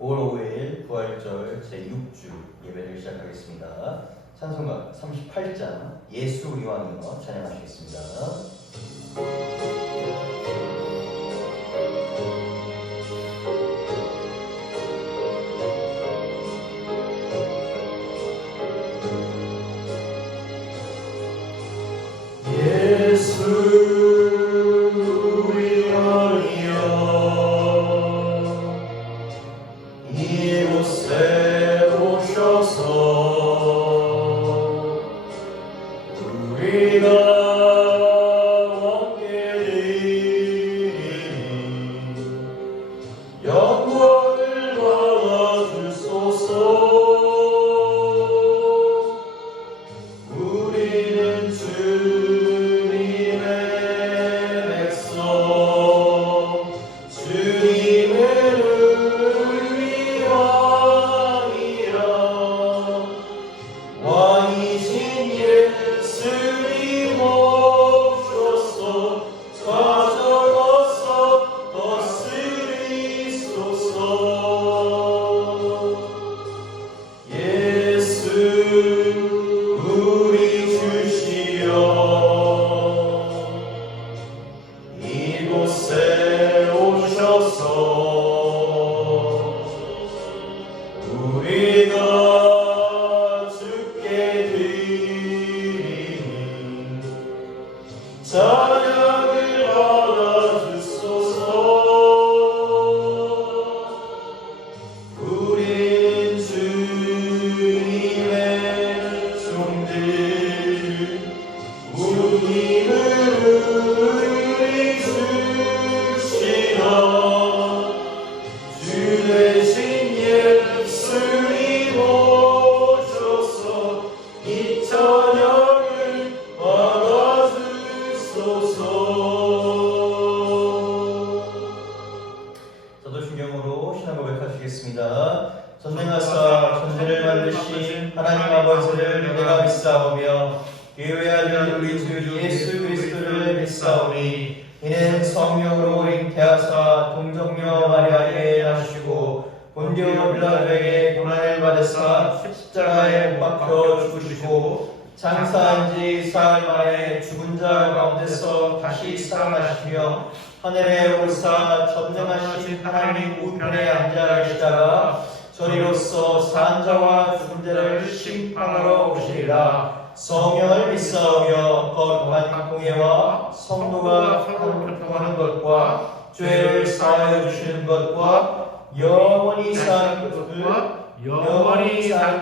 5월 5일 부활절 제6주 예배를 시작하겠습니다. 찬송가 38장 예수 우리 왕이여 찬양하시겠습니다. 전능하사 천지를 만드신 하나님 아버지를 내가 믿사오며 그의 아들 우리 주 예수 그리스도를 믿사오니 이는 성령으로 잉태하사 동정녀 마리아에게 나시고 본디오 빌라도에게 고난을 받으사 십자가에 못 박혀 죽으시고 장사한 지 사흘 만에 죽은 자 가운데서 다시 살아나시며 하늘에 오르사 전능하신 하나님 우편에 앉아 계시다가 저리로서 산 자와 죽은 자를 심판하러 오시리라. 성령을 믿사오며 거룩한 공예와 성도가 교통하는 것과 죄를 사하여 주시는 것과 영원히 사는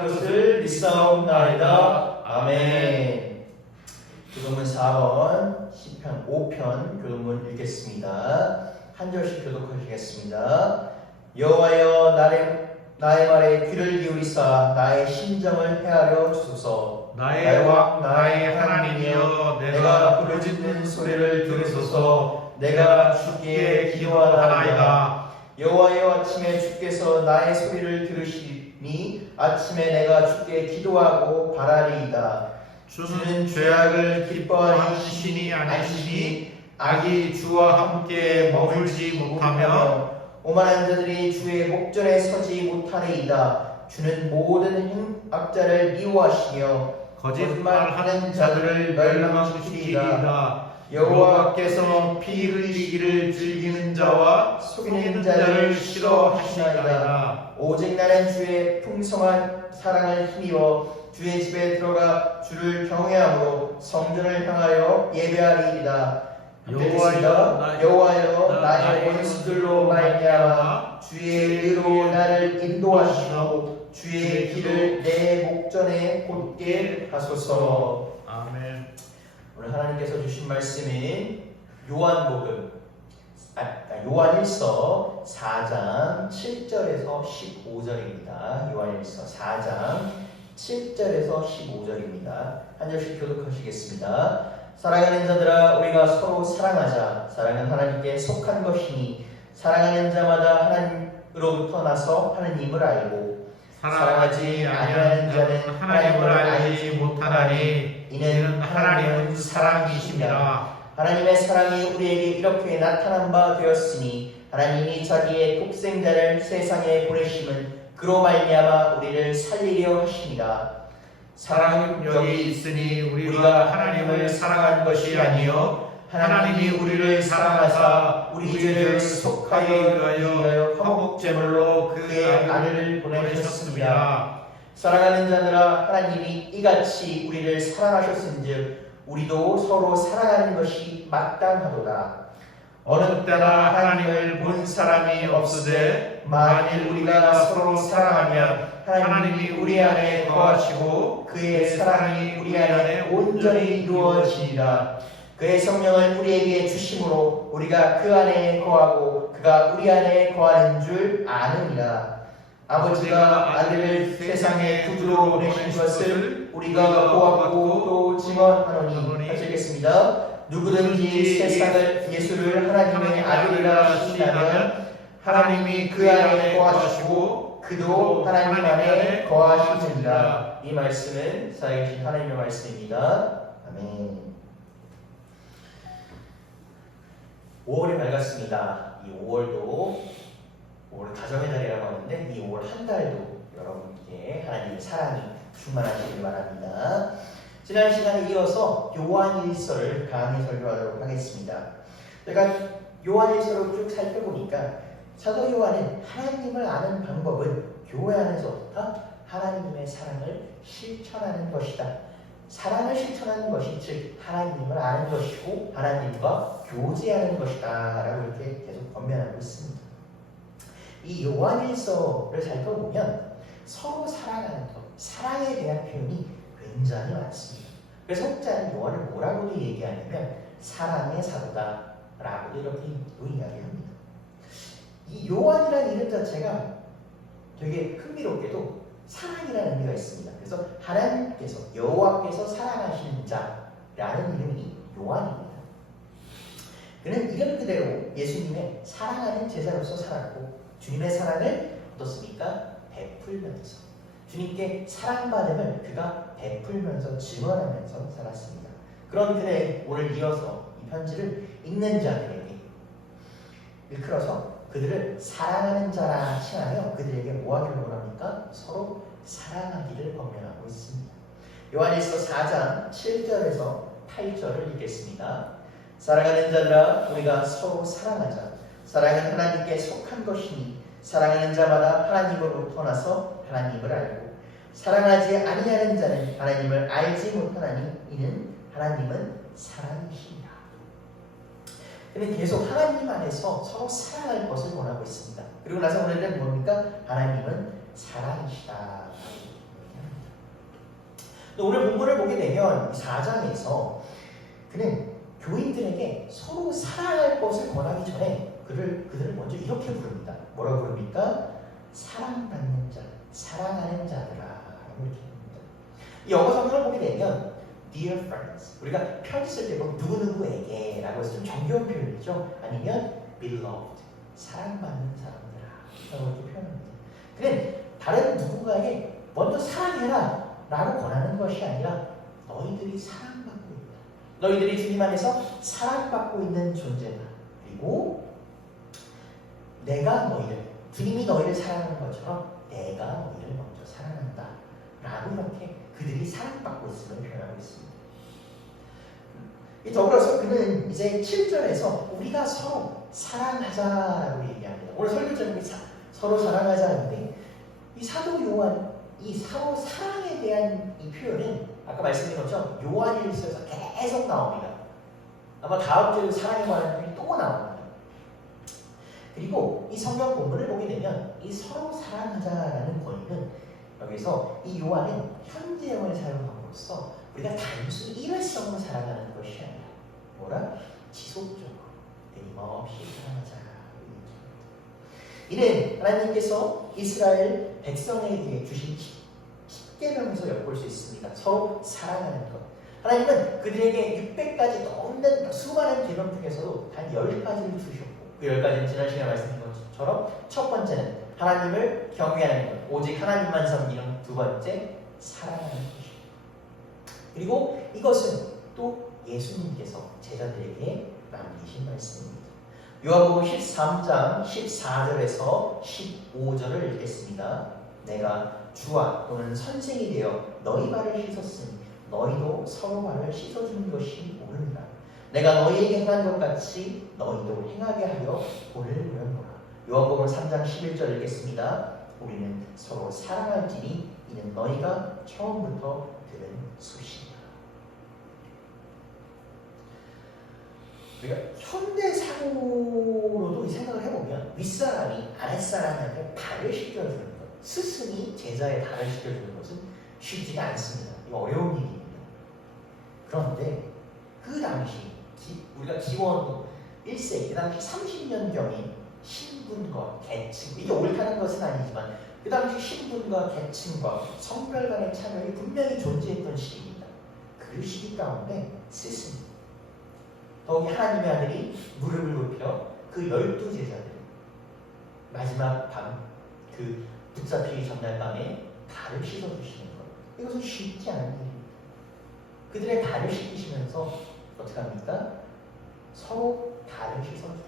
것을 믿사옵나이다. 아멘. 교독문 4번 시편 5편 교독문 읽겠습니다. 한 절씩 교독하시겠습니다. 여호와여 나의 말에 귀를 기울이사 나의 심정을 헤아려 주소서. 나의 왕 나의 하나님이여 내가 부르짖는 소리를 들으소서. 내가 주께 기도하나이다. 여호와여 아침에 주께서 나의 소리를 들으시니 아침에 내가 주께 기도하고 바라리이다. 주는 죄악을 기뻐하는 신이 아니시니 악이 주와 함께 머물지 못하며 오만한 자들이 주의 목전에 서지 못하리이다. 주는 모든 악자를 미워하시며 거짓말하는 자들을 멸망시키리이다. 여호와께서 피 흘리기를 즐기는 자와 속이는 자를 싫어하시나이다. 오직 나는 주의 풍성한 사랑을 힘입어 주의 집에 들어가 주를 경외함으로 성전을 향하여 예배하리이다. 여호와여 나의 원수들로 말미암아 주의 의로 나를 인도하시고 주의 길을 내 목전에 곧게 하소서. 아멘. 오늘 하나님께서 주신 말씀인 요한일서 4장 7절에서 15절입니다. 요한일서 4장 7절에서 15절입니다. 한 절씩 교독하시겠습니다. 사랑하는 자들아 우리가 서로 사랑하자. 사랑은 하나님께 속한 것이니 사랑하는 자마다 하나님으로부터 나서 하나님을 알고 사랑하지 아니하는 자는 하나님을 알지 못하나니 이는 하나님은 사랑이심이라. 하나님의 사랑이 우리에게 이렇게 나타난 바 되었으니 하나님이 자기의 독생자를 세상에 보내심은 그로 말미암아 우리를 살리려 하심이라. 사랑은 여기 있으니 우리가 하나님을 사랑한 것이 아니요 하나님이 우리를 사랑하사 우리 죄를 속하여 위하여 화목제물로 그의 아들을 보내셨습니다. 사랑하는 자들아, 하나님이 이같이 우리를 사랑하셨은즉 우리도 서로 사랑하는 것이 마땅하도다. 어느 때나 하나님을 본 사람이 없으되 만일 우리가 서로 사랑하면 하나님이 우리 안에 거하시고 그의 사랑이 우리 안에 온전히 이루어지리라. 그의 성령을 우리에게 주심으로 우리가 그 안에 거하고 그가 우리 안에 거하는 줄 아느니라. 아버지가 아들을 세상에 구주로 보내신 것을 우리가 보았고 또 증언하노니. 같이 읽겠습니다. 누구든지 세상을 예수를 하나님의 아들이라 시인하면 하나님이 그 안에 거하시고 그도 하나님 안에 거하시느니라. 이 말씀은 살아계신 하나님의 말씀입니다. 아멘. 5월이 밝았습니다. 이 5월도 5월 가정의 달이라고 하는데 이 5월 한 달도 여러분께 하나님의 사랑이 충만하시길 바랍니다. 지난 시간에 이어서 요한일서를 강의 설교하도록 하겠습니다. 제가 요한일서를 쭉 살펴보니까 사도 요한은 하나님을 아는 방법은 교회 안에서부터 하나님의 사랑을 실천하는 것이다. 사랑을 실천하는 것이 즉 하나님을 아는 것이고 하나님과 교제하는 것이다 라고 이렇게 계속 권면하고 있습니다. 이 요한일서를 살펴보면 서로 사랑하는 것, 사랑에 대한 표현이 굉장히 많습니다. 그래서 혹자는 요한을 뭐라고 얘기하냐면 사랑의 사도다 라고도 이렇게 이야기합니다. 이 요한이라는 이름 자체가 되게 흥미롭게도 사랑이라는 의미가 있습니다. 그래서 하나님께서 여호와께서 사랑하시는 자라는 이름이 요한입니다. 그는 이름 그대로 예수님의 사랑하는 제자로서 살았고 주님의 사랑을 어떻습니까? 베풀면서 주님께 사랑받음을 그가 베풀면서 증언하면서 살았습니다. 그런 그는 오늘 이어서 이 편지를 읽는 자들에게 일컬어서 그들을 사랑하는 자라 칭하여 그들에게 뭐하기를 원합니까? 서로 사랑하기를 권면하고 있습니다. 요한일서 4장 7절에서 8절을 읽겠습니다. 사랑하는 자들아 우리가 서로 사랑하자. 사랑은 하나님께 속한 것이니 사랑하는 자마다 하나님으로부터 나서 하나님을 알고 사랑하지 아니하는 자는 하나님을 알지 못하나니 이는 하나님은 사랑이시니라. 그는 계속 하나님 안에서 서로 사랑할 것을 원하고 있습니다. 그리고 나서 오늘은 뭡니까? 하나님은 사랑이시다. 오늘 본문을 보게 되면 4장에서 그는 교인들에게 서로 사랑할 것을 권하기 전에 그들을 먼저 이렇게 부릅니다. 뭐라고 부릅니까? 사랑받는 자, 사랑하는 자들아. 이렇게 부릅니다. 이 영어 성경을 보게 되면 Dear friends, 우리가 편지 쓸 때 보면 누구누구에게 라고 해서 좀 정겨운 표현이죠. 아니면 beloved, 사랑받는 사람들아 라고 이렇게 표현합니다. 그는 다른 누군가에게 먼저 사랑해라 라고 권하는 것이 아니라 너희들이 사랑받고 있다. 너희들이 주님 안에서 사랑받고 있는 존재다. 그리고 내가 너희를, 주님이 너희를 사랑하는 것처럼 내가 너희를 먼저 사랑한다 라고 이렇게 그들이 사랑받고 있음을 표현하고 있습니다. 더불어서 그는 이제 7절에서 우리가 서로 사랑하자라고 얘기합니다. 오늘 설교 제목이 서로 사랑하자인데 이 사도 요한, 이 서로 사랑에 대한 이 표현은 아까 말씀드린 것처럼 요한일서에서 계속 나옵니다. 아마 다음 주에 사랑에 관한 표현이 또 나옵니다. 그리고 이 성경 본문을 보게 되면 이 서로 사랑하자라는 권위는 여기서 이 요한은 현재형을 사용함으로써 우리가 단순히 일회성으로 살아가는 것이 아니라 뭐라? 지속적으로 끊임없이 사랑하자. 이는 하나님께서 이스라엘 백성에게 주신 10계명에서 엿볼 수 있습니다. 서로 사랑하는 것. 하나님은 그들에게 600가지 넘는 수많은 계명 중에서도 단 10가지를 주셨고 그 10가지는 지난 시간에 말씀드린 것처럼 첫 번째는 하나님을 경외하는 것, 오직 하나님만 섬기는. 두 번째, 사랑하는 것입니다. 그리고 이것은 또 예수님께서 제자들에게 남기신 말씀입니다. 요한복음 13장 14절에서 15절을 읽겠습니다. 내가 주와 또는 선생이 되어 너희 발을 씻었으니 너희도 서로 발을 씻어주는 것이 옳으니라. 내가 너희에게 행한 것 같이 너희도 행하게 하려 보내려노라. 요한복음 3장 11절 읽겠습니다. 우리는 서로 사랑할지니 이는 너희가 처음부터 들은 소식이다. 우리가 현대 사고로도 이 생각을 해보면 윗사람이 아랫사람한테 발을 씻겨주는 것, 스승이 제자의 발을 씻겨주는 것은 쉽지가 않습니다. 이거 어려운 일입니다. 그런데 그 당시 우리가 기원 1세기, 그 당시 30년경인 신분과 계층, 이게 옳다는 것은 아니지만 그 당시 신분과 계층과 성별 간의 차별이 분명히 존재했던 시기입니다. 그 시기 가운데 스승, 더욱이 하나님의 아들이 무릎을 굽혀 그 12제자들 마지막 밤, 그 붙잡히기 전날 밤에 발을 씻어주시는 것, 이것은 쉽지 않은 일입니다. 그들의 발을 씻기시면서 어떻게 합니까? 서로 발을 씻어주라,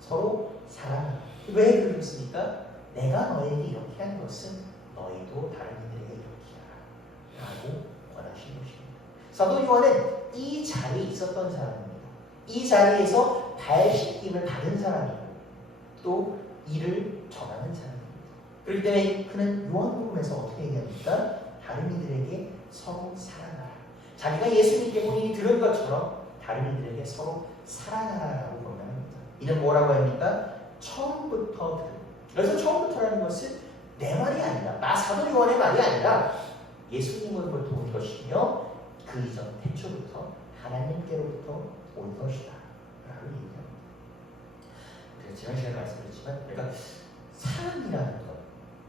서로 사랑하라. 왜 그러셨습니까? 내가 너에게 이렇게 한 것은 너희도 다른 이들에게 이렇게 하라 라고 권하신 것입니다. 사도 요한은 이 자리에 있었던 사람입니다. 이 자리에서 발 씻김을 받은 사람이고 또 이를 전하는 사람입니다. 그렇기 때문에 그는 요한복음에서 어떻게 얘기합니까? 다른 이들에게 서로 사랑하라. 자기가 예수님께 본인이 들은 것처럼 다른 이들에게 서로 사랑하라라고 권면합니다. 이는 뭐라고 합니까? 처음부터 들은. 그래서 처음부터라는 것은 내 말이 아니라, 나 사도 요한의 말이 아니라 예수님으로부터 온 것이며 그 이전 태초부터 하나님께로부터 온 것이다 라고 얘기합니다. 그래서 지난 시간에 말씀드렸지만 그러니까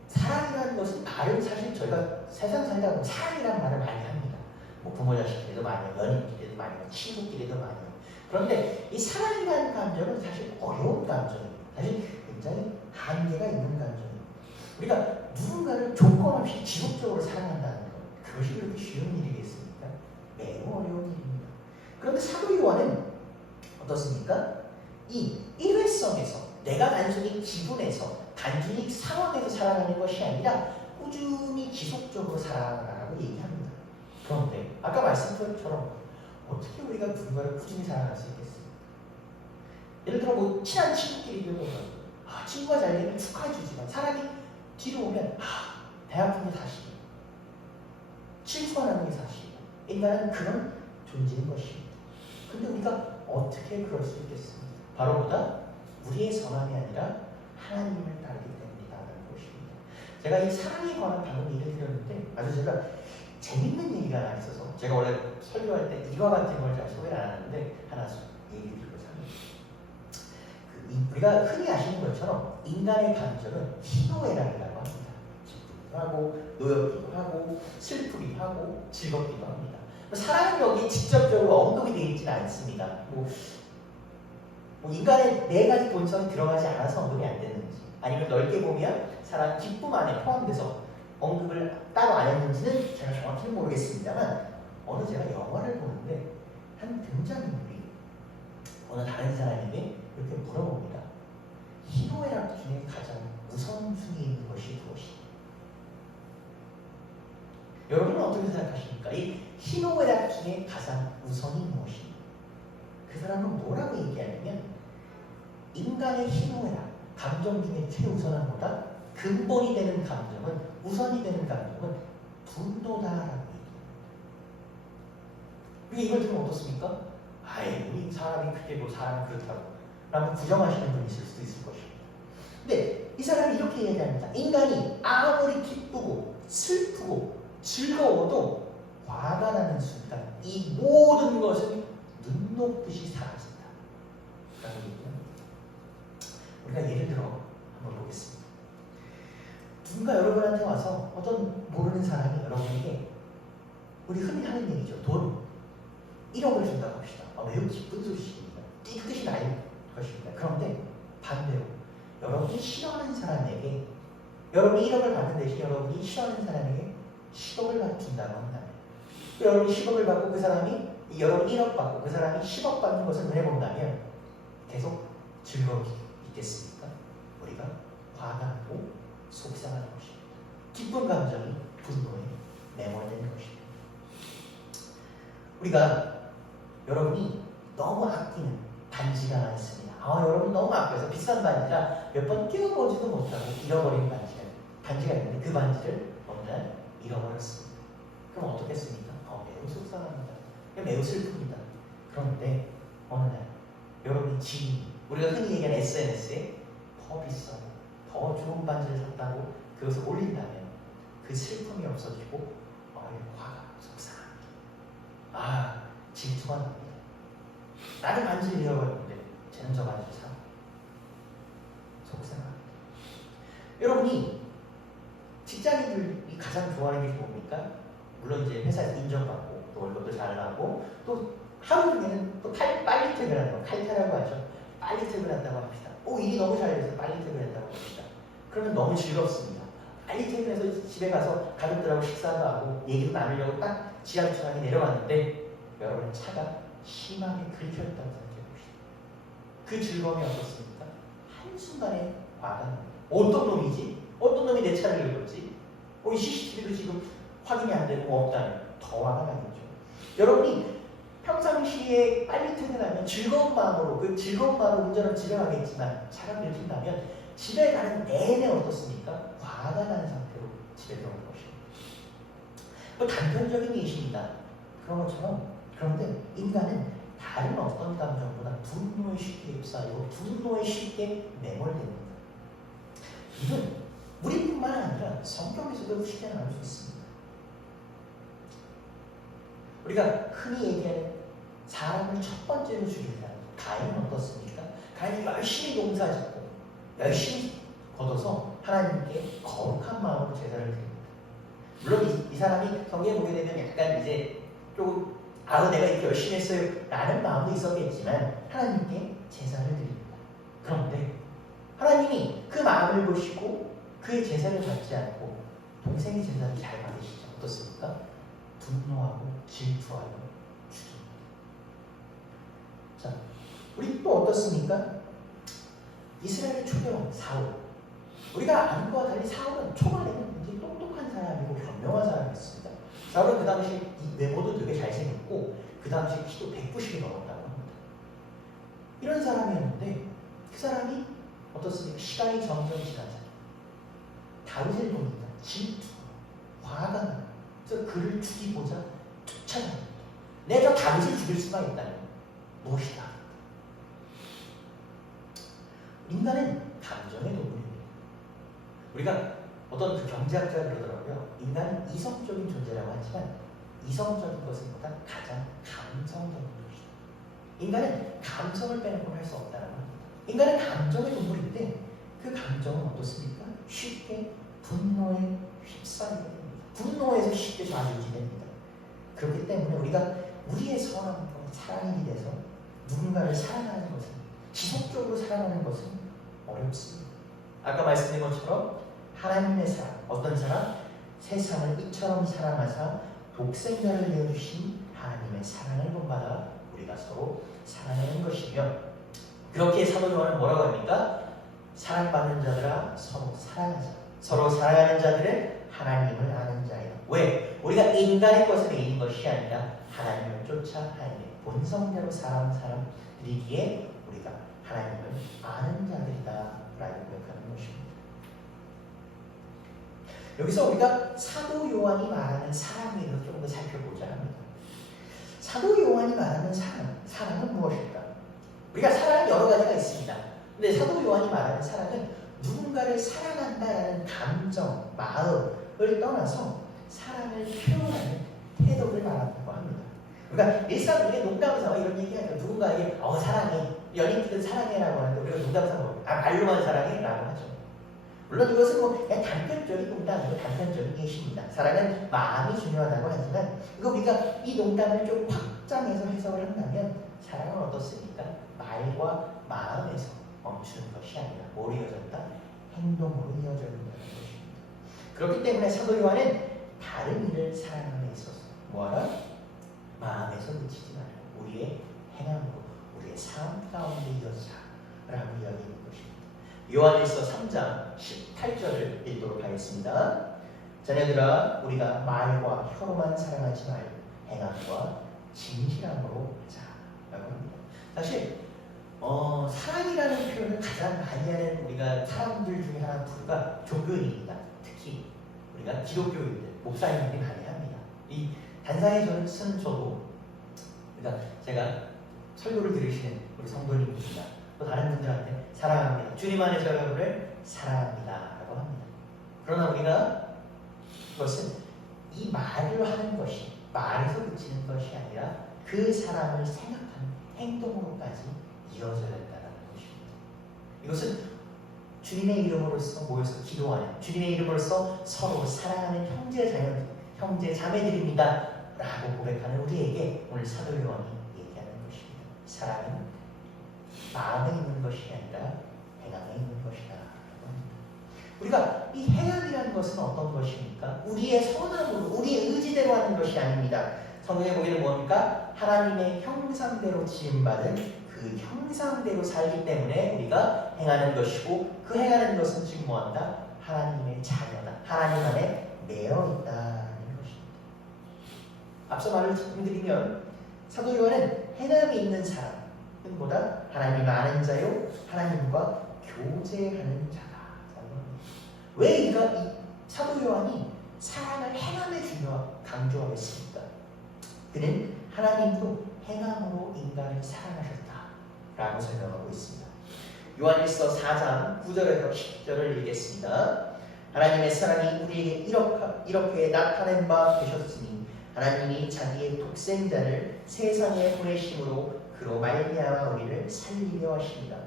사랑이라는 것은 말은 사실 저희가 세상 살다 보면 사랑이라는 말을 많이 합니다. 뭐 부모 자식끼리도 많이 해요, 연인끼리도 많이 해요, 친구끼리도 많이 해요. 그런데 이 사랑이라는 감정은 사실 어려운 감정입니다. 사실 굉장히 한계가 있는 감정입니다. 우리가 누군가를 조건 없이 지속적으로 사랑한다는 것, 그것이 그렇게 쉬운 일이겠습니까? 매우 어려운 일입니다. 그런데 사도 요한은 어떻습니까? 이 일회성에서 내가 단순히 기분에서 단순히 상황에서 사랑하는 것이 아니라 꾸준히 지속적으로 사랑하라고 얘기합니다. 그런데 아까 말씀드린 것처럼 어떻게 우리가 누군가를 꾸준히 사랑할 수 있겠습니까? 예를 들어 뭐 친한 친구끼리도 친구가 잘 되면 축하해 주지만 사람이 뒤로 오면 배 아픈 게 사실이고 실수하는 게 사실이고 인간은 그런 존재인 것입니다. 근데 우리가 어떻게 그럴 수 있겠습니까? 바로 보다 우리의 선함이 아니라 하나님을 따르기 때문이라는 것입니다. 제가 이 사랑에 관한 방금 얘기를 드렸는데 아주 제가 재밌는 얘기가 하나 있어서 제가 원래 설교할 때 이와 같은 걸 잘 소개를 안 하는데 하나 얘기 드리고 삽니다. 우리가 흔히 아시는 것처럼 인간의 감정은 희노애락이라고 합니다. 기쁘기도 하고 노엽기도 하고 슬프기도 하고 즐겁기도 합니다. 사랑은 여기 직접적으로 언급이 되어 있지는 않습니다. 뭐 인간의 네 가지 본성이 들어가지 않아서 언급이 안 되는지, 아니면 넓게 보면 사랑 기쁨 안에 포함돼서 언급을 따로 안 했는지는 제가 정확히는 모르겠습니다만, 어느 제가 영화를 보는데 한 등장인물이 어느 다른 사람에게 이렇게 물어봅니다. 희노애락 중에 가장 우선순위에 있는 것이 무엇이냐? 여러분은 어떻게 생각하십니까? 이 희노애락 중에 가장 우선이 무엇입니까? 그 사람은 뭐라고 얘기하냐면 인간의 희노애락, 감정 중에 최우선한 보다 근본이 되는 감정은, 우선이 되는 감정은 분노다라고 얘기합니다. 이걸 들으면 어떻습니까? 아이, 사람이 그렇게 뭐 사람이 그렇다고 라고 부정하시는 분이 있을 수도 있을 것입니다. 근데 이 사람이 이렇게 얘기합니다. 인간이 아무리 기쁘고 슬프고 즐거워도 화가 나는 순간 이 모든 것은 눈 녹듯이 사라진다 라고 얘기합니다. 우리가 예를 들어 한번 보겠습니다. 누군가 여러분한테 와서 어떤 모르는 사람이 여러분에게, 우리 흔히 하는 얘기죠, 돈 1억을 준다고 합시다. 매우 기쁜 소식입니다. 띠끗이 나일 것입니다. 그런데 반대로 여러분이 싫어하는 사람에게, 여러분이 1억을 받는 대신 여러분이 싫어하는 사람에게 10억을 준다고 한다면, 여러분이 10억을 받고 그 사람이, 여러분이 1억 받고 그 사람이 10억 받는 것을 눈에 본다면 계속 즐거움이 있겠습니까? 우리가 화가 나고 속상한 것입니다. 기쁜 감정이 분노에 매몰되는 것입니다. 우리가 여러분이 너무 아끼는 반지가 하나 있습니다. 여러분 너무 아껴서 비싼 반지라 몇 번 끼워보지도 못하고 잃어버린 반지가 있는데 그 반지를 어느 날 잃어버렸습니다. 그럼 어떻겠습니까? 매우 속상합니다. 매우 슬픕니다. 그런데 어느 날 여러분이 지인이 우리가 흔히 얘기하는 SNS에 더 비싸고 더 좋은 반지를 샀다고 그것을 올린다면 그 슬픔이 없어지고 화가 속상합니다. 질투가 납니다. 나는 반지를 잃어버렸는데 쟤는 저 반지를 사. 속상합니다. 여러분이 직장인들이 가장 좋아하는 게 뭡니까? 물론 이제 회사에서 인정받고 또 월급도 잘 나고 또 하루 중에는 또 빨리 퇴근하는 거 칼퇴라고 하죠. 빨리 퇴근한다고 합시다. 일이 너무 잘 돼서 빨리 퇴근한다고 합시다. 그러면 너무 즐겁습니다. 빨리 퇴근해서 집에 가서 가족들하고 식사도 하고 얘기도 나누려고 딱 지하철 안에 내려왔는데 여러분 차가 심하게 긁혔다고 생각해 봅시다. 그 즐거움이 어떻습니까? 한순간에 화가 납니다. 어떤 놈이지? 어떤 놈이 내 차를 긁었지? 이 CCTV도 지금 확인이 안 되고 없다면 더 화가 나겠죠. 여러분이 평상시에 빨리 퇴근하면 즐거운 마음으로 운전을 집에 가겠지만 차가 긁힌다면 집에 가는 내내 어떻습니까? 화가 나는 상태로 집에 들어오는 것입니다. 단편적인 예시입니다. 그런 것처럼 그런데 인간은 다른 어떤 감정보다 분노에 쉽게 휩싸이고 분노에 쉽게 매몰됩니다. 이건 우리뿐만 아니라 성경에서도 쉽게 나올 수 있습니다. 우리가 흔히 얘기하는 사람을 첫 번째로 죽인다는 가인은 어떻습니까? 가인이 열심히 농사짓고 열심히 거둬서 하나님께 거룩한 마음으로 제사를 드립니다. 물론 이 사람이 성경에 보게 되면 약간 이제 좀 내가 이렇게 열심히 했어요 라는 마음도 있었겠지만 하나님께 제사를 드립니다. 그런데 하나님이 그 마음을 보시고 그 제사를 받지 않고 동생의 제사를 잘 받으시죠. 어떻습니까? 분노하고 질투하여 죽입니다. 자, 우리 또 어떻습니까? 이스라엘의 초대왕 사울. 우리가 아는 것과 달리 사울은 초반에는 굉장히 똑똑한 사람이고 현명한 사람이었습니다. 사울은 그 당시 외모도 되게 잘생겼고 그 당시 키도 190이 넘었다고 합니다. 이런 사람이었는데 그 사람이 어떻습니까? 시간이 점점 지나자 다윗을 봅니다. 질투, 화가 나. 그래서 그를 죽이고자 쫓아갑니다. 내가 다윗을 죽일 수가 있다면 무엇이다? 인간은 감정의 동물입니다. 우리가 어떤 그 경제학자가 그러더라고요. 인간은 이성적인 존재라고 하지만 이성적인 것보다 가장 감성적인 것이다. 인간은 감성을 빼놓고 할 수 없다는 겁니다. 인간은 감정의 동물인데 그 감정은 어떻습니까? 쉽게 분노에 휩싸이게 됩니다. 분노에서 쉽게 좌지우지 됩니다. 그렇기 때문에 우리가 우리의 선함과 사랑이 돼서 누군가를 사랑하는 것은 지속적으로 사랑하는 것은 어렵습니다. 아까 말씀드린 것처럼 하나님의 사랑, 어떤 사랑? 세상을 이처럼 사랑하사 독생자를 내어주신 하나님의 사랑을 본받아 우리가 서로 사랑하는 것이며 그렇게 사도 요한은 뭐라고 합니까? 사랑받는 자들아 서로 사랑하자. 서로 사랑하는 자들은 하나님을 아는 자이다. 왜? 우리가 인간의 것을 매인 것이 아니라 하나님을 쫓아 하나님의 본성대로 사람들이기에 우리가 하나님을 아는 자들이다 라고 고백하는 것입니다. 여기서 우리가 사도 요한이 말하는 사랑에 대해서 조금 더 살펴보자 합니다. 사도 요한이 말하는 사랑은 무엇일까? 우리가 사랑은 여러 가지가 있습니다. 근데 사도 요한이 말하는 사랑은 누군가를 사랑한다라는 감정, 마음을 떠나서 사랑을 표현하는 태도를 말한다고 합니다. 그러니까 일상 중에 농담삼아 이런 얘기하니까 누군가에게 사랑해, 연인들은 사랑해라고 하는데 우리가 농담삼아 말로만 사랑해라고 하죠. 물론 이것은 그냥 단편적인 농담이고 단편적인 예시입니다. 사랑은 마음이 중요하다고 하지만 우리가 이 농담을 좀 확장해서 해석을 한다면 사랑은 어떻습니까? 말과 마음에서 멈추는 것이 아니라 뭐로 이어졌다? 행동으로 이어져있다는 것입니다. 그렇기 때문에 사도 요한은 다른 이를 사랑함에 있어서 뭐하라? 마음에서 그치지 말고 우리의 행함으로 우리의 삶 가운데 이어지라 이야기하는 것입니다. 요한일서 3장 18절을 읽도록 하겠습니다. 자녀들아 우리가 말과 혀로만 사랑하지 말고 행함과 진실함으로 하자라고 합니다. 사실 사랑이라는 표현을 가장 많이 하는 우리가 사람들 중에 하나 부류가 종교인입니다. 특히 우리가 기독교인들, 목사님들이 많이 합니다. 이 단상에 쓰는 저도, 그러니까 제가 설교를 들으시는 우리 성도님들이나 또 다른 분들한테 사랑합니다, 주님 안에서 여러분을 사랑합니다 라고 합니다. 그러나 우리가 그것은 이 말을 하는 것이 말에서 그치는 것이 아니라 그 사람을 생각하는 행동으로까지 이어져야 된다는 것입니다. 이것은 주님의 이름으로서 모여서 기도하는, 주님의 이름으로서 서로 사랑하는 형제 자매들입니다 라고 고백하는 우리에게 오늘 사도 요한이 얘기하는 것입니다. 사랑은 마음에 있는 것이 아니라 행함에 있는 것이다. 우리가 이 행함이라는 것은 어떤 것입니까? 우리의 선함으로, 우리의 의지대로 하는 것이 아닙니다. 성경에 보기는 뭡니까? 하나님의 형상대로 지음받은 그 형상대로 살기 때문에 우리가 행하는 것이고, 그 행하는 것은 지금 뭐한다? 하나님의 자녀다, 하나님 안에 매여 있다는 것입니다. 앞서 말을 드리면 사도 요한은 행함이 있는 사람은 보다 하나님 아는 자요 하나님과 교제하는 자다. 왜 이 사도 요한이 사랑을 행함에 강조하고 있습니까? 그는 하나님도 행함으로 인간을 사랑하셨다라고 설명하고 있습니다. 요한일서 4장 9절에서 10절을 읽겠습니다. 하나님의 사랑이 우리에게 이렇게 나타낸 바 되셨으니 하나님이 자기의 독생자를 세상에 보내심으로 그로 말미암아 우리를 살리려 하십니다.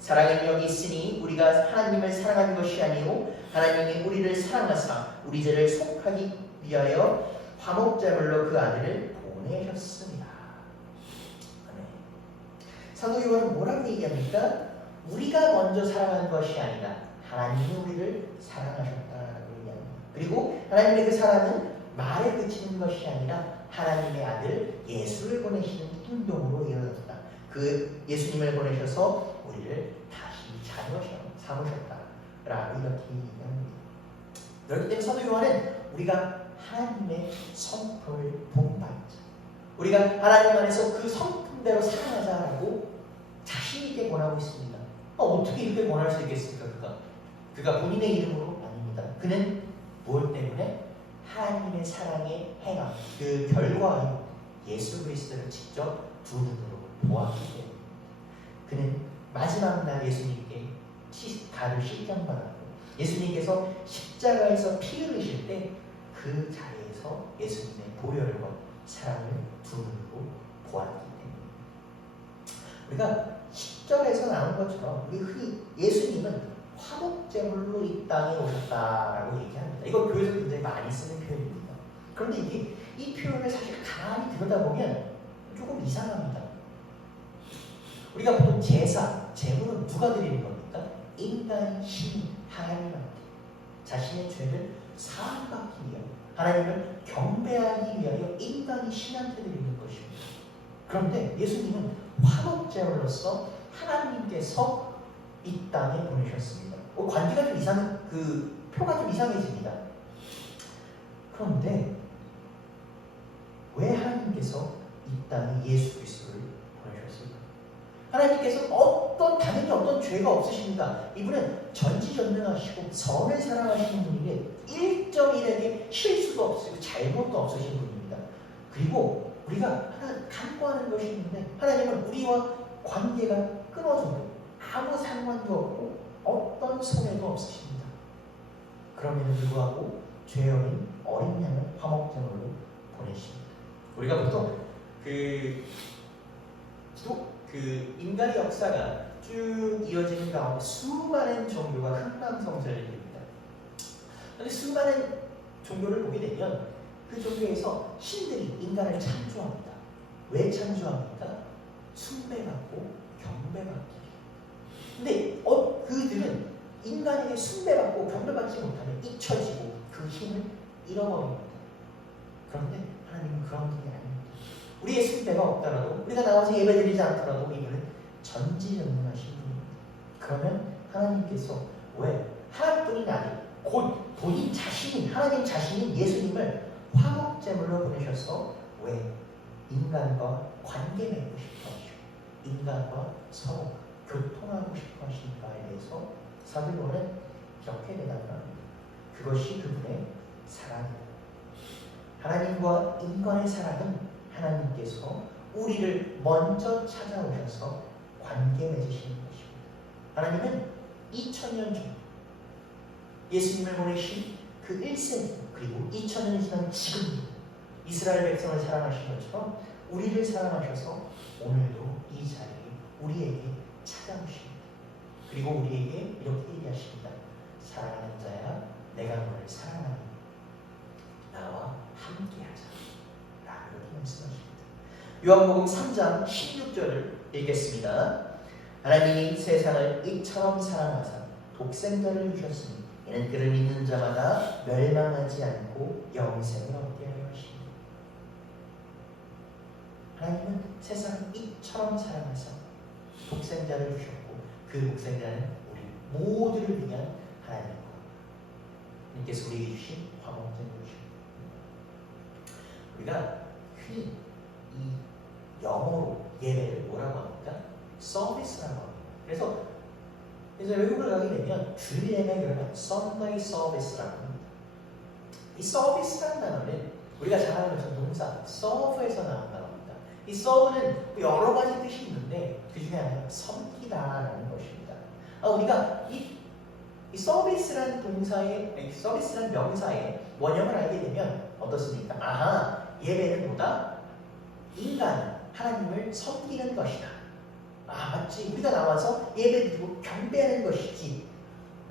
사랑은 여기 있으니 우리가 하나님을 사랑한 것이 아니요 하나님이 우리를 사랑하사 우리 죄를 속하기 위하여 화목제물로 그 아들을 보내셨습니다. 사도 요한은 뭐라고 얘기합니까? 우리가 먼저 사랑한 것이 아니라 하나님이 우리를 사랑하셨다라고 얘기합니다. 그리고 하나님의 그 사랑은 말에 그치는 것이 아니라 하나님의 아들 예수를 보내시는 행동으로 이어졌다. 그 예수님을 보내셔서 우리를 다시 자녀 삼으셨다라고 이렇게 얘기합니다. 그렇기 때문에 사도 요한은 우리가 하나님의 성품을 본받자, 우리가 하나님 안에서 그 성품대로 살아가자라고 자신 있게 권하고 있습니다. 어떻게 이렇게 권할 수 있겠습니까? 그가 본인의 이름으로 아닙니다. 그는 무엇 때문에? 하나님의 사랑의 행함, 그 결과인 예수 그리스도를 직접 두 눈으로 보았기 때문에 그는 마지막 날 예수님께 가를 십장받았고, 예수님께서 십자가에서 피 흘리실 때 그 자리에서 예수님의 보혈과 사랑을 두 눈으로 보았기 때문에 우리가 10절에서 나온 것처럼 우리 흔히 예수님은 화목제물로 이 땅에 오셨다라고 얘기합니다. 이거 교회에서 굉장히 많이 쓰는 표현입니다. 그런데 이게 이 표현을 사실 가만히 들여다보면 조금 이상합니다. 우리가 보통 제사, 제물은 누가 드리는 겁니까? 인간이 신이 하나님한테 자신의 죄를 사함받기 위하여, 하나님을 경배하기 위하여 인간이 신한테 드리는 것입니다. 그런데 예수님은 화목제물로서 하나님께서 이 땅에 보내셨습니다. 관계가 좀 표가 좀 이상해집니다. 그런데 왜 하나님께서 이 땅에 예수 그리스도를 보내셨을까? 하나님께서 당연히 어떤 죄가 없으십니다. 이분은 전지전능하시고 선을 사랑하시는 분인데 1.1에게 실수도 없으시고 잘못도 없으신 분입니다. 그리고 우리가 하나 간구하는 것이 있는데, 하나님은 우리와 관계가 끊어져도 아무 상관도 없고 어떤 손해도 없으십니다. 그럼에도 불구하고 죄 어린 어린 양을 화목제물로 보내십니다. 우리가 보통 인간의 역사가 쭉 이어지는 가운데 수많은 종교가 흥망성쇠입니다. 그런데 수많은 종교를 보게 되면 그 종교에서 신들이 인간을 창조합니다. 왜 창조합니까? 숭배받고 경배받기. 근데 그들은 인간에게 숭배받고 경배받지 못하면 잊혀지고 그 힘을 잃어버립니다. 그런데 하나님은 그런 분이 아닙니다. 우리의 숭배가 없더라도, 우리가 나와서 예배드리지 않더라도 이분은 전지전능하신 분입니다. 그러면 하나님께서 왜 하나뿐인 아들, 곧 본인 자신인 하나님 자신인 예수님을 화목제물로 보내셔서 왜 인간과 관계 맺고 싶어 하시고 인간과 서로 교통하고 싶어 하시는가에 대해서 사도요한은 이렇게 대답을 합니다. 그것이 그분의 사랑입니다. 하나님과 인간의 사랑은 하나님께서 우리를 먼저 찾아오셔서 관계 맺으시는 것입니다. 하나님은 2000년 전 예수님을 보내신 그 1세기 그리고 2000년이 지난 지금도 이스라엘 백성을 사랑하신 것처럼 우리를 사랑하셔서 오늘도 이 자리에 우리에게 찾아오십니다. 그리고 우리에게 이렇게 얘기하십니다. 사랑하는 자야 내가 너를 사랑하니 나와 함께하자 라고 이렇게 말씀하십니다. 요한복음 3장 16절을 읽겠습니다. 하나님이 세상을 이처럼 사랑하사 독생자를 주셨으니 이는 그를 믿는 자마다 멸망하지 않고 영생을 얻게 하려 하십니다. 하나님은 세상을 이처럼 사랑하사 독생자를 주셨고 그 독생자는 우리 모두를 위한 하나님과 님께서 우리에게 주신 화목제물이십니다. 우리가 흔히 이 영어로 예배를 뭐라고 합니까? 서비스라고 합니다. 그래서 외국을 가게 되면 주일 예배를 Sunday Service라고 합니다. 이 서비스라는 단어는 우리가 잘 아는 것은 동사 serve에서 나온 단어입니다. 이 serve는 여러 가지 뜻이 있는데 그 중에 하나가 섬기다라는 것입니다. 우리가 이 서비스라는 동사의 서비스라는 명사의 원형을 알게 되면 어떻습니까? 아하, 예배는 뭐다? 인간 하나님을 섬기는 것이다. 아 맞지, 우리가 나와서 예배드리고 경배하는 것이지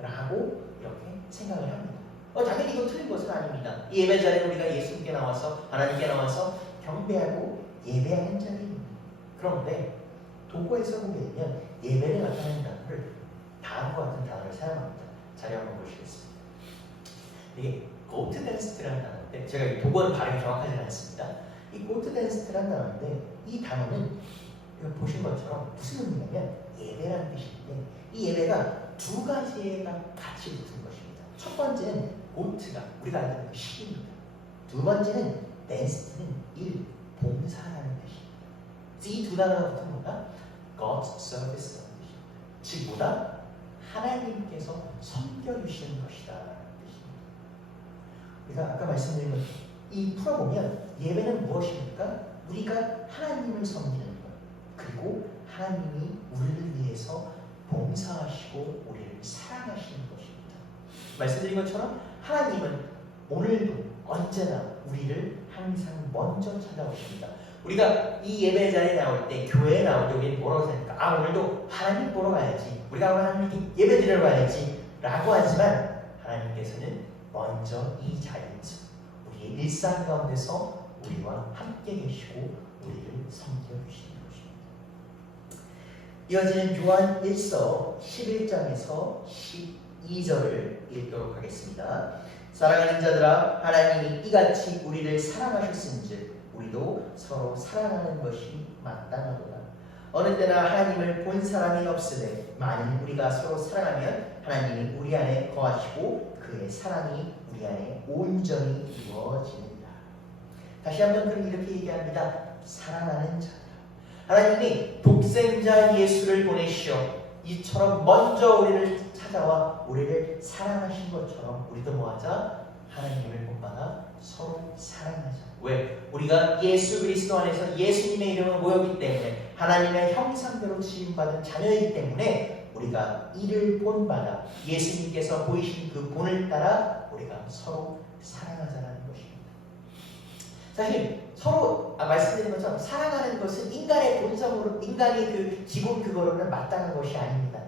라고 이렇게 생각을 합니다. 당연히 이거 틀린 것은 아닙니다. 이 예배 자리에 우리가 예수님께 나와서 하나님께 나와서 경배하고 예배하는 자리입니다. 그런데 도구에서 보게 되면 예배를 나타내는 단어를 다음과 같은 단어를 사용합니다. 자료 한번 보시겠습니다. 이게 고트댄스트라는 단어인데 제가 이 도구는 발음이 정확하지 않습니다. 이 고트댄스트라는 단어인데 이 단어는 보신 것처럼 무슨 의미냐면 예배라는 뜻인데 이 예배가 두 가지가 같이 붙은 것입니다. 첫 번째는 고트가 우리가 알고 있는 시입니다. 두 번째는 댄스는 일, 봉사라는 뜻입니다. 이 두 단어가 붙은 뭐다? God's service라는 뜻입니다. 즉 뭐다? 하나님께서 섬겨주시는 것이다 라는 뜻입니다. 우리가 아까 말씀드린 것 이 풀어보면 예배는 무엇입니까? 우리가 하나님을 섬기는 것 그리고 하나님이 우리를 위해서 봉사하시고 우리를 사랑하시는 것입니다. 말씀드린 것처럼 하나님은 오늘도 언제나 우리를 항상 먼저 찾아오십니다. 우리가 이 예배 자리에 나올 때, 교회에 나올 때 우리는 뭐라고 생각할까? 오늘도 하나님 보러 가야지. 우리가 오늘 하나님 예배 드리러 가야지 라고 하지만 하나님께서는 먼저 이 자리에서 우리의 일상 가운데서 우리와 함께 계시고 우리를 섬겨주시는 것입니다. 이어지는 요한 1서 11장에서 12절을 읽도록 하겠습니다. 사랑하는 자들아 하나님이 이같이 우리를 사랑하셨은즉 우리도 서로 사랑하는 것이 마땅하도다. 어느 때나 하나님을 본 사람이 없으되 만일 우리가 서로 사랑하면 하나님이 우리 안에 거하시고 그의 사랑이 우리 안에 온전히 이루어지느니라. 다시 한번 그럼 이렇게 얘기합니다. 사랑하는 자들아 하나님이 독생자 예수를 보내시어 이처럼 먼저 우리를 찾아와 우리를 사랑하신 것처럼 우리도 뭐하자? 하나님을 본받아 서로 사랑하자. 왜? 우리가 예수 그리스도 안에서 예수님의 이름을 모였기 때문에 하나님의 형상대로 지음받은 자녀이기 때문에 우리가 이를 본받아 예수님께서 보이신 그 본을 따라 우리가 서로 사랑하자는 것입니다. 사실 서로 말씀드린 것처럼 사랑하는 것은 인간의 본성으로 인간이 그 기본 그거로는 마땅한 것이 아닙니다.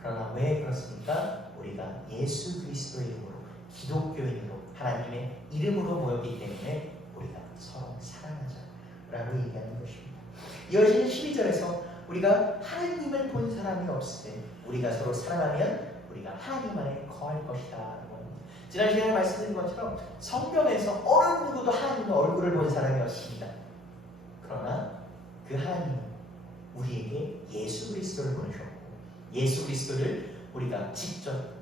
그러나 왜 그렇습니까? 우리가 예수 그리스도의 이름으로 기독교인으로 하나님의 이름으로 모였기 때문에 우리가 서로 사랑하자라고 얘기하는 것입니다. 이어지는 12절에서 우리가 하나님을 본 사람이 없을 때 우리가 서로 사랑하면 우리가 하나님 안에 거할 것이다. 지난 시간에 말씀드린 것처럼 성경에서 어느 누구도 하나님의 얼굴을 본 사람이 없습니다. 그러나 그 하나님은 우리에게 예수 그리스도를 보내셨고 예수 그리스도를 우리가 직접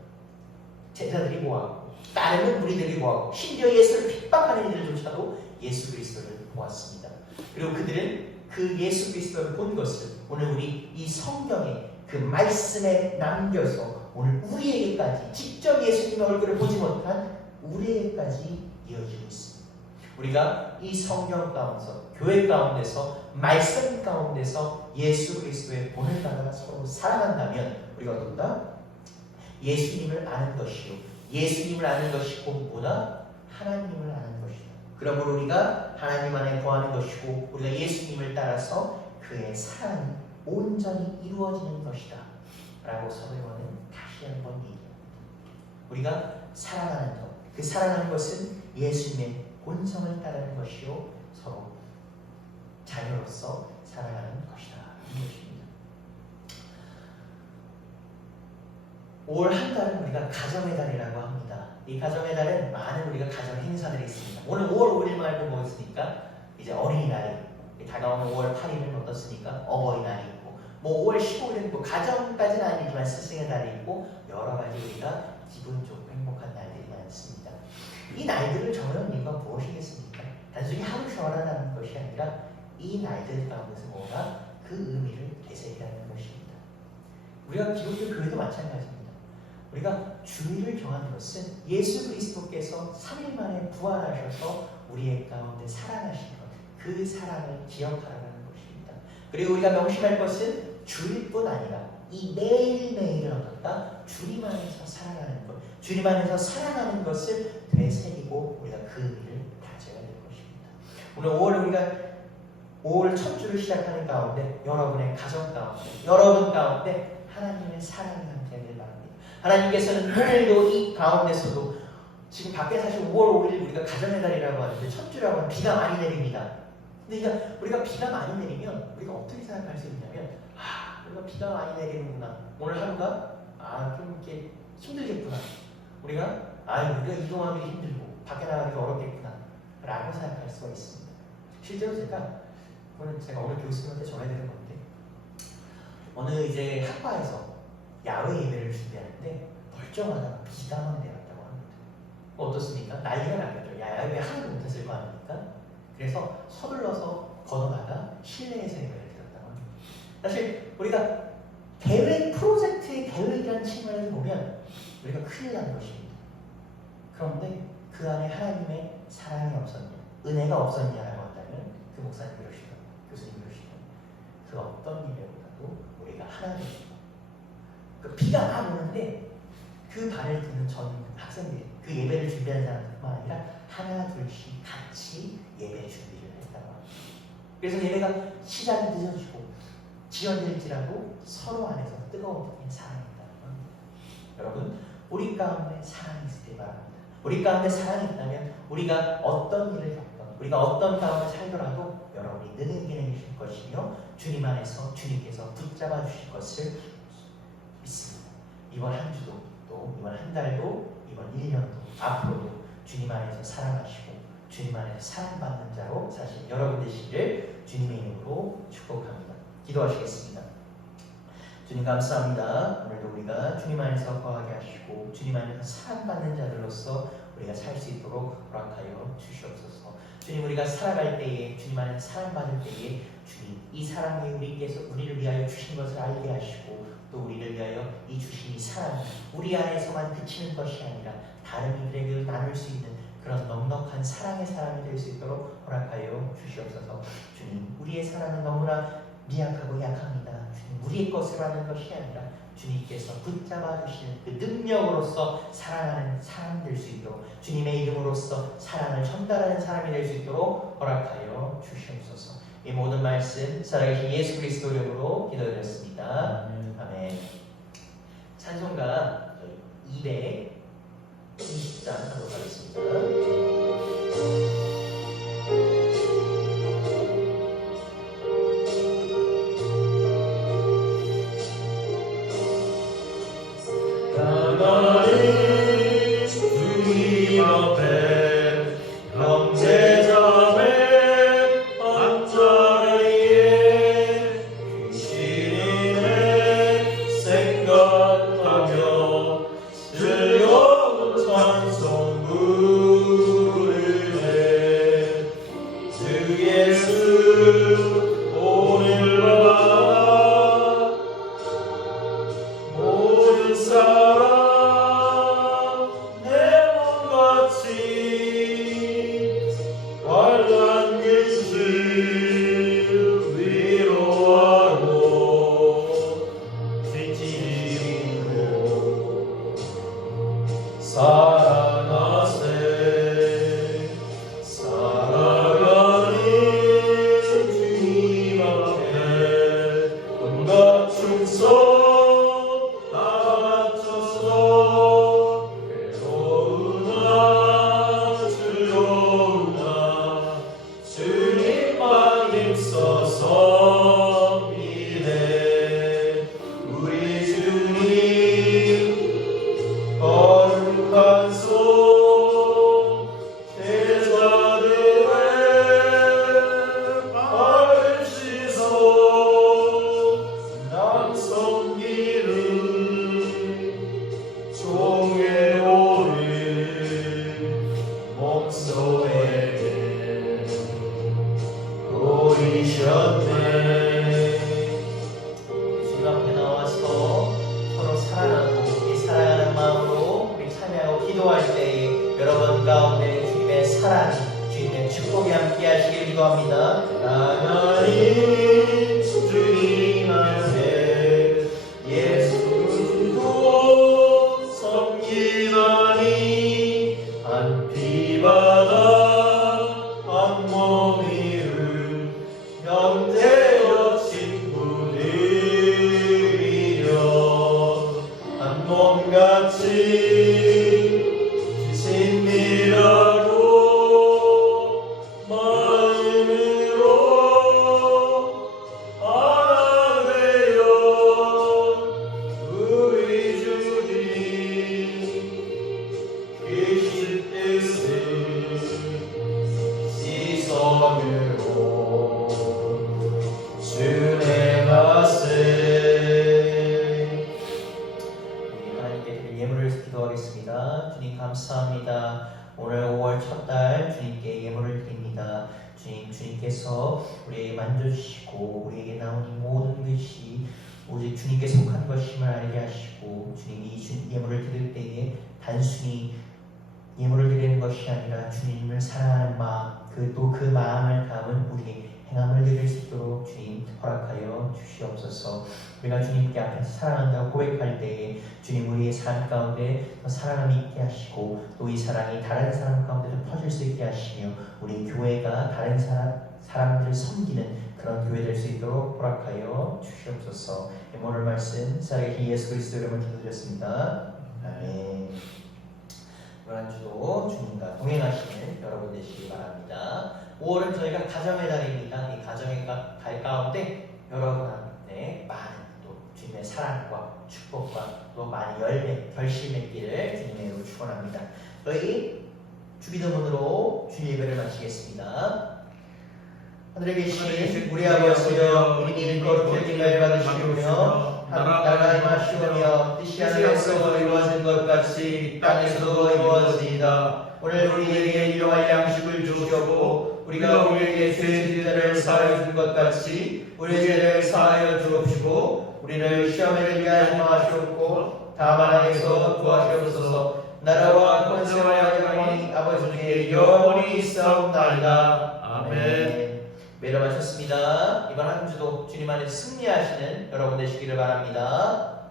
제자들이 보았고 따르는 우리들이 보았고 심지어 예수를 핍박하는 이들조차도 예수 그리스도를 보았습니다. 그리고 그들은 그 예수 그리스도를 본 것을 오늘 우리 이 성경에 그 말씀에 남겨서 오늘 우리에게까지 직접 예수님의 얼굴을 보지 못한 우리에게까지 이어지고 있습니다. 우리가 이 성경 가운데서 교회 가운데서 말씀 가운데서 예수 그리스도의 본을 받아 서로 사랑한다면 우리가 어떤가? 예수님을 아는 것이요 예수님을 아는 것이 곧보다 하나님을 아는 것이다. 그러므로 우리가 하나님 안에 거하는 것이고 우리가 예수님을 따라서 그의 사랑이 온전히 이루어지는 것이다 라고 사도 요한은 다시 한번 얘기합니다. 우리가 사랑하는 것, 그 사랑하는 것은 예수님의 본성을 따르는 것이요 서로 자녀로서 사랑하는 것이다 이 것입니다. 5월 한 달은 우리가 가정의 달이라고 합니다. 이 가정의 달은 많은 우리가 가정 행사들이 있습니다. 오늘 5월 5일 말고 뭐 있습니까? 이제 어린이날이 다가오는 5월 8일은 어떻습니까? 어버이날이 있고 뭐 5월 15일은 뭐 가정까지는 아니지만 스승의 달이 있고 여러 가지 우리가 기분 좋고 행복한 날들이 많습니다. 이 날들을 정하는 이유가 무엇이겠습니까? 단순히 하루 쉬어라는 것이 아니라 이 날들 가운데서 뭐가 그 의미를 되새기라는 것입니다. 우리가 기독교 교회도 마찬가지입니다. 우리가 주일을 정하는 것은 예수 그리스도께서 3일 만에 부활하셔서 우리의 가운데 살아나신 것, 그 사랑을 기억하라는 것입니다. 그리고 우리가 명심할 것은 주일뿐 아니라 이 매일매일을 어떤가? 주님 안에서 살아가는 것, 주님 안에서 사랑하는 것을 되새기고 우리가 그 의미를 다져야 될 것입니다. 오늘 5월 우리가 5월 첫 주를 시작하는 가운데 여러분의 가정 가운데 여러분 가운데 하나님의 사랑이 함께하길 바랍니다. 하나님께서는 오늘도 이 가운데서도 지금 밖에 사실 5월 5일 우리가 가정의 달이라고 하는데 첫 주라고 하면 비가 많이 내립니다. 근데 우리가 비가 많이 내리면 우리가 어떻게 생각할 수 있냐면 우리가 비가 많이 내리는구나. 오늘 하루가 좀 이렇게 힘들겠구나. 우리가 이동하기 힘들고 밖에 나가기 어렵겠구나 라고 생각할 수가 있습니다. 실제로 제가 오늘 교수님한테 전해드린 건데 어느 이제 학과에서 야외 예배를 준비하는데 멀쩡하다 비가만 내렸다고 합니다. 어떻습니까? 난리가 나겠죠. 야외 하나도 못했을 거 아닙니까? 그래서 서둘러서 건너다가 실내에서 예배를 드렸다고 합니다. 사실 우리가 대회 프로젝트의 계획이라는 측면에서 보면 우리가 큰일 나는 것입니다. 그런데 그 안에 하나님의 사랑이 없었냐, 은혜가 없었냐라고 한다면 그 목사님 그러시더라고요. 교수님 그러시더라고요. 그 어떤 일보다도 우리가 하나 되시고 그 비가 막 오는데 그 반을 듣는 전 학생들이 그 예배를 준비하는 사람뿐만 아니라 하나 둘씩 같이 예배 준비를 했다고 합니다. 그래서 예배가 시작이 늦어지고 지연될지라도 서로 안에서 뜨거운 사랑이있다는 겁니다. 여러분 우리 가운데 사랑이 있을 바랍니다. 우리 가운데 사랑이 있다면 우리가 어떤 일을 겪던 우리가 어떤 가운데 살더라도 여러분이 능히 이겨내실 것이며 주님 안에서 주님께서 붙잡아 주실 것을 믿습니다. 이번 한 주도 또 이번 한 달도 이번 1년도 앞으로도 주님 안에서 사랑하시고 주님 안에서 사랑받는 자로 사실 여러분 되시기를 주님의 이름으로 축복합니다. 기도하시겠습니다. 주님 감사합니다. 오늘도 우리가 주님 안에서 거하게 하시고 주님 안에서 사랑받는 자들로서 우리가 살 수 있도록 허락하여 주시옵소서. 주님 우리가 살아갈 때에 주님 안에서 사랑받을 때에 주님 이 사랑이 우리를 위하여 주신 것을 알게 하시고 또 우리를 위하여 이 주신 이 사랑이 우리 안에서만 그치는 것이 아니라 다른 이들에게 나눌 수 있는 그런 넉넉한 사랑의 사람이 될 수 있도록 허락하여 주시옵소서. 주님 우리의 사랑은 너무나 미약하고 약합니다. 주님 우리의 것을 하는 것이 아니라 주님께서 붙잡아 주시는 그 능력으로서 사랑하는 사람 될 수 있도록 주님의 이름으로써 사랑을 전달하는 사람이 될 수 있도록 허락하여 주시옵소서. 이 모든 말씀 살아계신 예수 그리스도 이름으로 기도드렸습니다. 아멘. 찬송가 220장 하도록 하겠습니다. 생각 살아나세 살아가는 주님 앞에 온갖 충성 다 바쳐서 괴로우나 두려우나 주님만 힘써서 믿네 우리 주님 거룩한 손 제자들의 발을 씻어 남 섬기는 종의 오를 목소에게 보이셨네 주님 앞에 나와서 서로 사랑하고 이 사랑하는 마음으로 우리 참여하고 기도할 때에 여러분 가운데 주님의 사랑, 주님의 축복이 함께 하시길 기도합니다. 하나님 주님 앞에 예수 그리스도 섬기나니 한 피바다 한 몸이를 형제여 친구들이여 한 몸같이 친밀하고 마음으로 하나 되어 우리 주님 계신 뜻을 시선으로 준행하세 우리 하나님께 드릴 예물을 기도하겠습니다. 주님 감사합니다. 오늘 5월 첫 달 주님께 예물을 드립니다. 주님께서 우리에게 만져주시고 우리에게 나온 이 모든 것이 오직 주님께 속한 것임을 알게 하시고 주님이 이 예물을 드릴 때에 단순히 예물을 드리는 것이 아니라 주님을 사랑하는 마음, 그 마음을 담은 우리의 행함을 드릴 수 있도록 주님 허락하여 주시옵소서. 우리가 주님께 앞에서 사랑한다고 고백할 때에 주님 우리의 삶 가운데 사랑함이 있게 하시고 또 이 사랑이 다른 사람 가운데도 퍼질 수 있게 하시며 우리 교회가 다른 사람들을 섬기는 그런 교회 될 수 있도록 허락하여 주시옵소서. 오늘 말씀 살아계신 예수 그리스도 이름으로 기도드렸습니다. 아멘. 이번 한 주도 주님과 동행하시는 여러분 되시기 바랍니다. 5월은 저희가 가정의 달입니다. 이 가정의 달 가운데 여러분한테 많은 또 주님의 사랑과 축복과 또 많은 열매, 결실 맺기를 주님의 이름으로 축원합니다. 저희 주기도문으로 주일 예배를 마치겠습니다. 하늘에 계신 우리 아버지여, 우리 이름 거룩하게 받으시오며 나라가 임하시오며 뜻이 하늘에서 이루어진 것 같이 땅에서도 이루어지이다. 오늘 우리에게 일용할 양식을 주시옵고 우리가 우리에게 죄 지은 자를 사하여 준 것 같이 우리의 죄를 사하여 주옵시고 우리를 시험에 들게 하지 마시옵고 다만 악에서 구하시옵소서. 나라와 권세와 영광이 아버지께 영원히 있사옵나이다. 아멘. 매일 마쳤습니다. 이번 한 주도 주님 안에 승리하시는 여러분 되시기를 바랍니다.